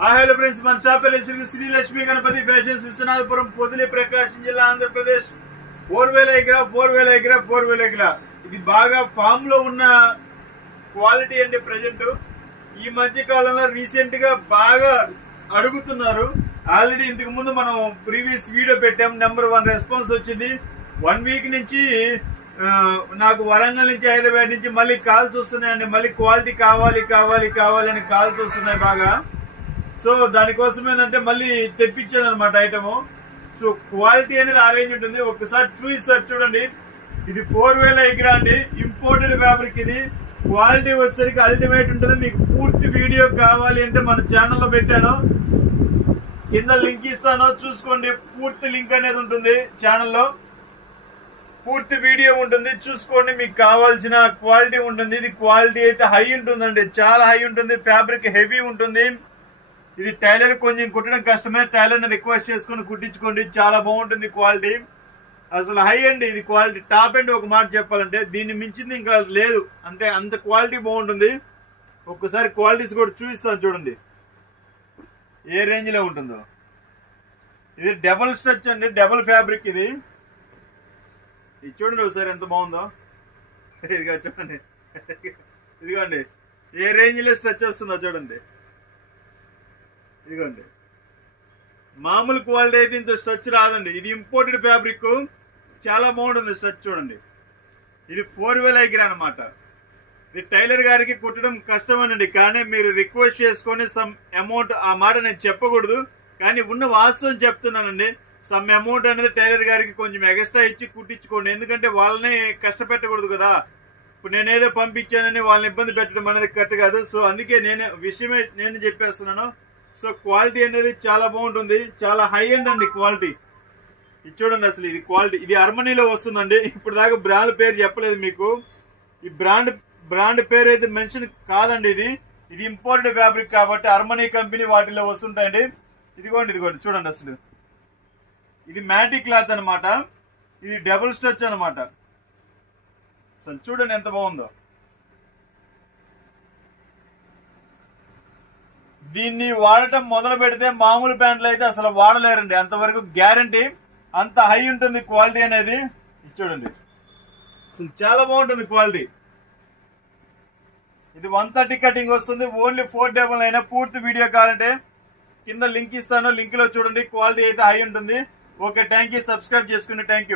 Hello friends, మన shop Shri Lakshmi Ganapati fashions, Viswanathapuram, Podili, ప్రకాశం జిల్లా, ఆంధ్రప్రదేశ్. 4000 ఎకరా. ఇది బాగా ఫామ్ లో ఉన్న క్వాలిటీ అండి. ప్రజెంట్ ఈ మధ్య కాలంలో రీసెంట్ గా బాగా అడుగుతున్నారు. ఆల్రెడీ ఇంతకు ముందు మనం ప్రీవియస్ వీడియో పెట్టాం. నెంబర్ 1 రెస్పాన్స్ వచ్చింది. 1 వీక్ నుంచి నాకు వరంగల్ నుంచి, హైదరాబాద్ నుంచి మళ్ళీ కాల్స్ వస్తున్నాయండి. మళ్ళీ క్వాలిటీ కావాలి అని కాల్స్ వస్తున్నాయి బాగా. సో దానికోసం ఏంటంటే మళ్ళీ తెప్పించాను అనమాట ఐటము. సో క్వాలిటీ అనేది ఆ రేంజ్ ఉంటుంది. ఒకసారి చూపిస్తారు చూడండి. ఇది 4000 ఎకరా అండి. Imported fabric. ఇది క్వాలిటీ వచ్చేసరికి అల్టిమేట్ ఉంటుంది. మీకు పూర్తి వీడియో కావాలి అంటే మన ఛానల్లో పెట్టాను, కింద లింక్ ఇస్తాను, చూసుకోండి. పూర్తి లింక్ అనేది ఉంటుంది ఛానల్లో. పూర్తి వీడియో ఉంటుంది, చూసుకోండి. మీకు కావాల్సిన క్వాలిటీ ఉంటుంది. ఇది క్వాలిటీ అయితే హై ఉంటుందండి, చాలా హై ఉంటుంది. ఫ్యాబ్రిక్ హెవీ ఉంటుంది. ఇది టైలర్ కొంచెం కుట్టడం కష్టమే. టైలర్ని రిక్వెస్ట్ చేసుకొని కుట్టించుకోండి, చాలా బాగుంటుంది క్వాలిటీ. అసలు హై అండి ఇది క్వాలిటీ. టాప్ అండ్ ఒక మాట చెప్పాలంటే దీన్ని మించింది ఇంకా లేదు, అంటే అంత క్వాలిటీ బాగుంటుంది. ఒక్కసారి క్వాలిటీస్ కూడా చూపిస్తాను చూడండి ఏ రేంజ్ లో ఉంటుందో. ఇది డబుల్ స్ట్రెచ్ అండి, డబుల్ ఫ్యాబ్రిక్. ఇది చూడండి ఒకసారి ఎంత బాగుందో. ఇదిగో చూడండి, ఇదిగోండి ఏ రేంజ్ లో స్ట్రెచ్ వస్తుందో చూడండి. ఇదిగోండి, మామూలు క్వాలిటీ అయితే ఇంత స్ట్రెచ్ రాదండి. ఇది ఇంపోర్టెడ్ ఫ్యాబ్రిక్, చాలా బాగుంటుంది స్ట్రెచ్ చూడండి. ఇది 4000 ఎకరా అనమాట. ఇది టైలర్ గారికి కుట్టడం కష్టమేనండి, కానీ మీరు రిక్వెస్ట్ చేసుకొని సమ్ అమౌంట్, ఆ మాట నేను చెప్పకూడదు కానీ ఉన్న వాస్తవం చెప్తున్నానండి. సమ్ అమౌంట్ అనేది టైలర్ గారికి కొంచెం ఎక్స్ట్రా ఇచ్చి కుట్టించుకోండి. ఎందుకంటే వాళ్ళని కష్టపెట్టకూడదు కదా. ఇప్పుడు నేనేదో పంపించానని వాళ్ళని ఇబ్బంది పెట్టడం అనేది కరెక్ట్ కాదు. సో అందుకే విషయమే నేను చెప్పేస్తున్నాను. సో క్వాలిటీ అనేది చాలా బాగుంటుంది, చాలా హై ఎండ్ అండి క్వాలిటీ. ఇది చూడండి అసలు ఇది క్వాలిటీ. ఇది అర్మనీలో వస్తుందండి. ఇప్పుడు దాకా బ్రాండ్ పేరు చెప్పలేదు మీకు. ఈ బ్రాండ్ పేరు అయితే మెన్షన్ కాదండి. ఇది ఇంపోర్టెడ్ ఫ్యాబ్రిక్ కాబట్టి అర్మనీ కంపెనీ వాటిలో వస్తుంటాయండి. ఇదిగోండి చూడండి అసలు. ఇది మ్యాటి క్లాత్ అనమాట. ఇది డబుల్ స్ట్రెచ్ అనమాట. అసలు చూడండి ఎంత బాగుందో. దీన్ని వాడటం మొదలు పెడితే మామూలు ప్యాంట్లు అయితే అసలు వాడలేరండి, అంతవరకు గ్యారంటీ. అంత హై ఉంటుంది క్వాలిటీ అనేది. చూడండి అసలు చాలా బాగుంటుంది క్వాలిటీ. ఇది 130 కటింగ్ వస్తుంది. ఓన్లీ 499. పూర్తి వీడియో కావాలంటే కింద లింక్ ఇస్తాను, లింక్ లో చూడండి. క్వాలిటీ అయితే హై ఉంటుంది. Okay, thank you. సబ్స్క్రైబ్ చేసుకోండి. Thank you.